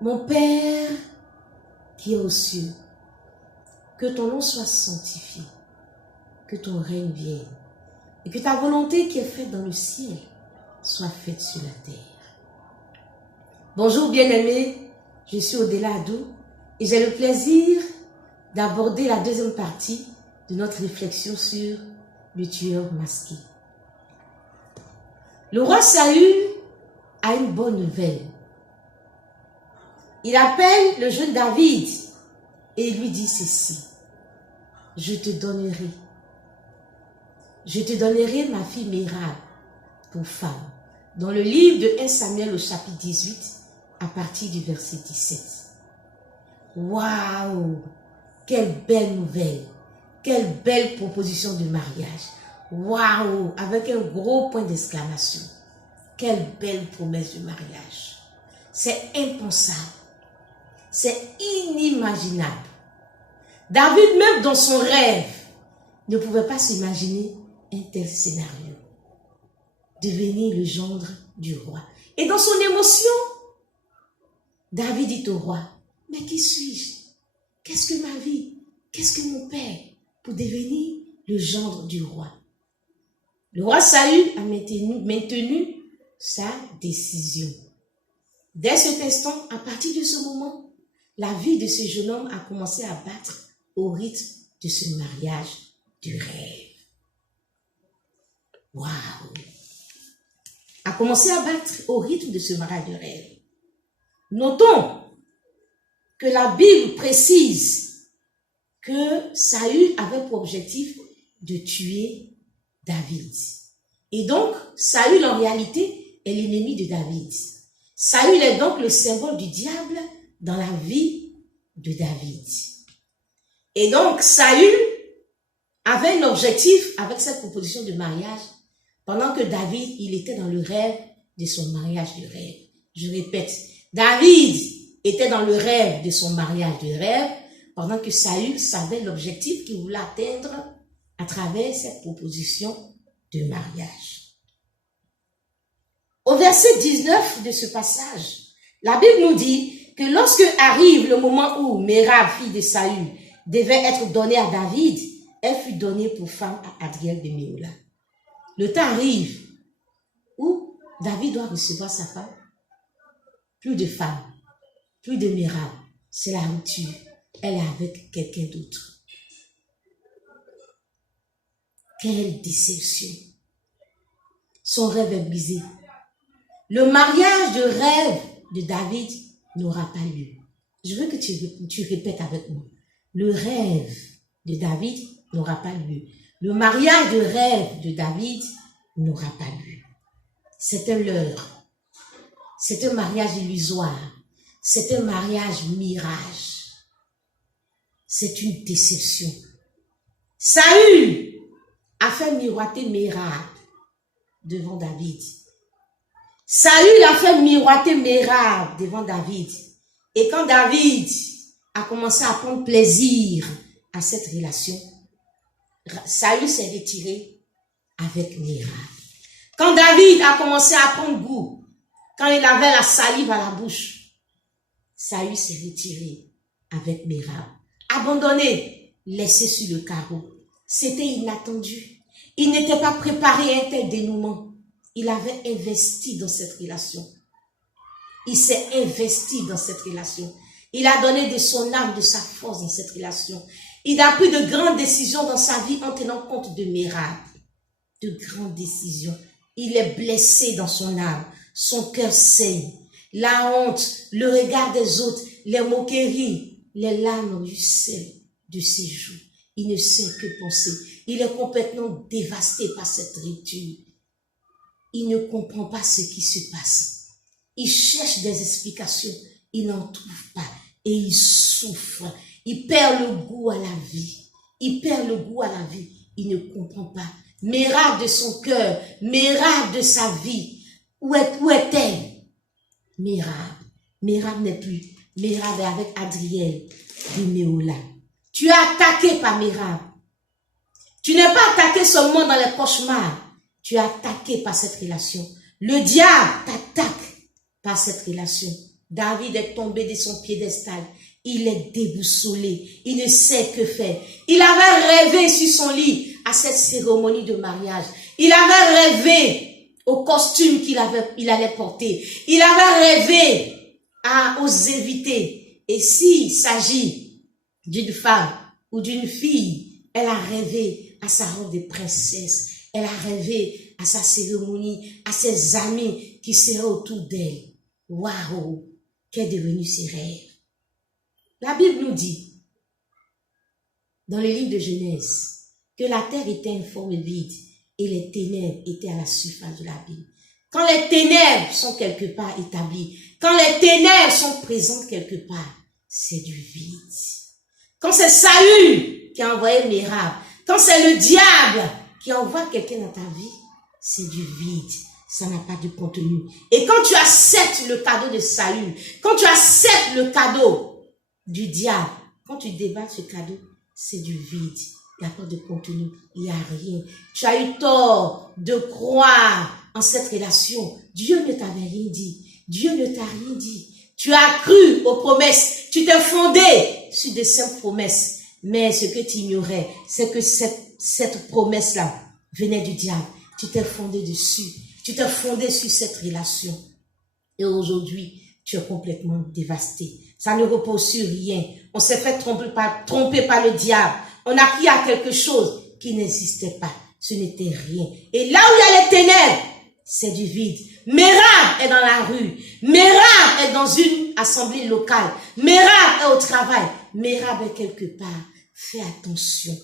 Mon Père qui est aux cieux, que ton nom soit sanctifié, que ton règne vienne, et que ta volonté qui est faite dans le ciel soit faite sur la terre. Bonjour bien-aimés, je suis Odéla Adou et j'ai le plaisir d'aborder la deuxième partie de notre réflexion sur le tueur masqué. Le roi Saül a une bonne nouvelle. Il appelle le jeune David et il lui dit ceci: je te donnerai ma fille Mérab pour femme. Dans le livre de 1 Samuel au chapitre 18, à partir du verset 17. Waouh! Quelle belle nouvelle! Quelle belle proposition de mariage! Waouh! Avec un gros point d'exclamation. Quelle belle promesse de mariage! C'est impensable. C'est inimaginable. David, même dans son rêve, ne pouvait pas s'imaginer un tel scénario. Devenir le gendre du roi. Et dans son émotion, David dit au roi: mais qui suis-je? Qu'est-ce que ma vie? Qu'est-ce que mon père pour devenir le gendre du roi? Le roi Saül a maintenu sa décision. Dès cet instant, à partir de ce moment, la vie de ce jeune homme a commencé à battre au rythme de ce mariage du rêve. Waouh! A commencé à battre au rythme de ce mariage de rêve. Notons que la Bible précise que Saül avait pour objectif de tuer David. Et donc, Saül en réalité est l'ennemi de David. Saül est donc le symbole du diable dans la vie de David. Et donc, Saül avait un objectif avec cette proposition de mariage pendant que David, il était dans le rêve de son mariage de rêve. Je répète, David était dans le rêve de son mariage de rêve pendant que Saül savait l'objectif qu'il voulait atteindre à travers cette proposition de mariage. Au verset 19 de ce passage, la Bible nous dit que lorsque arrive le moment où Mérab, fille de Saül, devait être donnée à David, elle fut donnée pour femme à Adriel de Méhola. Le temps arrive où David doit recevoir sa femme. Plus de femme, plus de Mérab, c'est la rupture. Elle est avec quelqu'un d'autre. Quelle déception. Son rêve est brisé. Le mariage de rêve de David n'aura pas lieu. Je veux que tu répètes avec moi. Le rêve de David n'aura pas lieu. Le mariage de rêve de David n'aura pas lieu. C'est un leurre. C'est un mariage illusoire. C'est un mariage mirage. C'est une déception. Saül a fait miroiter Mérab devant David. Saül a fait miroiter Mérab devant David. Et quand David a commencé à prendre plaisir à cette relation, Saül s'est retiré avec Mérab. Quand David a commencé à prendre goût, quand il avait la salive à la bouche, Saül s'est retiré avec Mérab. Abandonné, laissé sur le carreau. C'était inattendu. Il n'était pas préparé à un tel dénouement. Il avait investi dans cette relation. Il s'est investi dans cette relation. Il a donné de son âme, de sa force dans cette relation. Il a pris de grandes décisions dans sa vie en tenant compte de Mérab. De grandes décisions. Il est blessé dans son âme. Son cœur saigne. La honte, le regard des autres, les moqueries, les larmes ruissellent de ses joues. Il ne sait que penser. Il est complètement dévasté par cette rupture. Il ne comprend pas ce qui se passe. Il cherche des explications. Il n'en trouve pas. Et il souffre. Il perd le goût à la vie. Il perd le goût à la vie. Il ne comprend pas. Mérab de son cœur. Mérab de sa vie. Où est-elle? Mérab n'est plus. Mérab est avec Adriel de Méhola. Tu es attaqué par Mérab. Tu n'es pas attaqué seulement dans les cauchemars. Tu es attaqué par cette relation. Le diable t'attaque par cette relation. David est tombé de son piédestal. Il est déboussolé. Il ne sait que faire. Il avait rêvé sur son lit à cette cérémonie de mariage. Il avait rêvé au costume il allait porter. Il avait rêvé aux invités. Et s'il s'agit d'une femme ou d'une fille, elle a rêvé à sa robe de princesse. Elle a rêvé à sa cérémonie, à ses amis qui seraient autour d'elle. Waouh! Qu'est devenu ses rêves? La Bible nous dit, dans le livre de Genèse, que la terre était informe et vide et les ténèbres étaient à la surface de l'abîme. Quand les ténèbres sont quelque part établies, quand les ténèbres sont présentes quelque part, c'est du vide. Quand c'est Saül qui a envoyé Mérab, quand c'est le diable qui envoie quelqu'un dans ta vie, c'est du vide. Ça n'a pas de contenu. Et quand tu acceptes le cadeau de Saül, quand tu acceptes le cadeau du diable, quand tu débattes ce cadeau, c'est du vide. Il n'y a pas de contenu, il n'y a rien. Tu as eu tort de croire en cette relation. Dieu ne t'avait rien dit. Dieu ne t'a rien dit. Tu as cru aux promesses. Tu t'es fondé sur de simples promesses. Mais ce que tu ignorais, c'est que cette promesse-là venait du diable. Tu t'es fondé dessus. Tu t'es fondé sur cette relation. Et aujourd'hui, tu es complètement dévasté. Ça ne repose sur rien. On s'est fait tromper par le diable. On a cru à quelque chose qui n'existait pas. Ce n'était rien. Et là où il y a les ténèbres, c'est du vide. Mérab est dans la rue. Mérab est dans une assemblée locale. Mérab est au travail. Mérab est quelque part. Fais attention.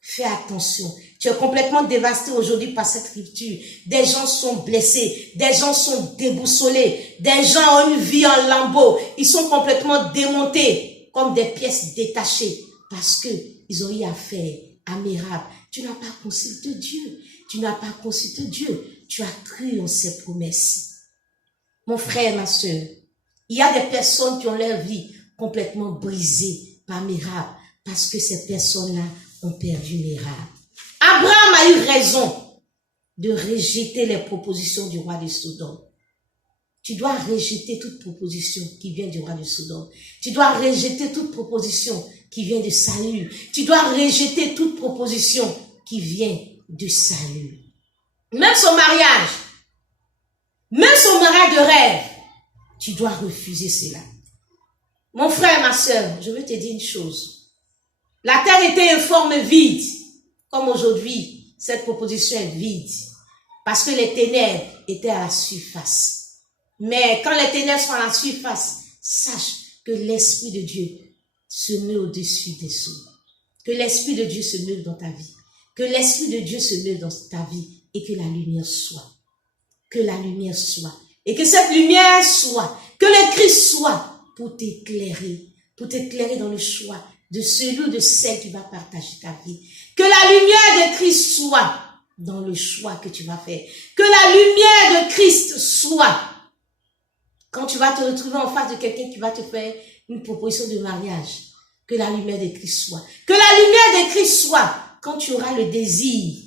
Fais attention. Tu es complètement dévasté aujourd'hui par cette rupture. Des gens sont blessés. Des gens sont déboussolés. Des gens ont une vie en lambeaux. Ils sont complètement démontés comme des pièces détachées parce que ils ont eu affaire à Mérab. Tu n'as pas consulté Dieu. Tu n'as pas consulté Dieu. Tu as cru en ses promesses. Mon frère, ma soeur, il y a des personnes qui ont leur vie complètement brisée par Mérab parce que ces personnes-là ont perdu Mérab. Abraham a eu raison de rejeter les propositions du roi de Sodome. Tu dois rejeter toute proposition qui vient du roi de Sodome. Tu dois rejeter toute proposition qui vient de Saül. Tu dois rejeter toute proposition qui vient de Saül. Même son mariage de rêve, tu dois refuser cela. Mon frère, ma soeur, je veux te dire une chose. La terre était informe vide, comme aujourd'hui, cette proposition est vide, parce que les ténèbres étaient à la surface. Mais quand les ténèbres sont à la surface, sache que l'Esprit de Dieu se met au-dessus des eaux. Que l'Esprit de Dieu se meuve dans ta vie. Que l'Esprit de Dieu se meuve dans ta vie et que la lumière soit. Que la lumière soit. Et que cette lumière soit. Que le Christ soit pour t'éclairer dans le choix de celui ou de celle qui va partager ta vie. Que la lumière de Christ soit dans le choix que tu vas faire. Que la lumière de Christ soit quand tu vas te retrouver en face de quelqu'un qui va te faire une proposition de mariage. Que la lumière de Christ soit. Que la lumière de Christ soit quand tu auras le désir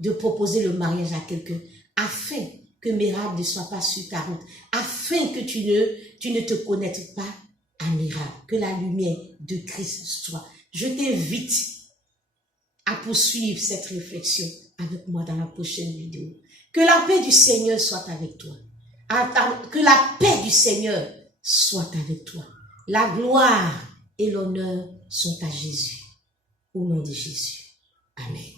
de proposer le mariage à quelqu'un, afin que Mérab ne soit pas sur ta route, afin que tu ne te connectes pas à Mérab. Que la lumière de Christ soit. Je t'invite à poursuivre cette réflexion avec moi dans la prochaine vidéo. Que la paix du Seigneur soit avec toi. Que la paix du Seigneur soit avec toi. La gloire et l'honneur sont à Jésus. Au nom de Jésus. Amen.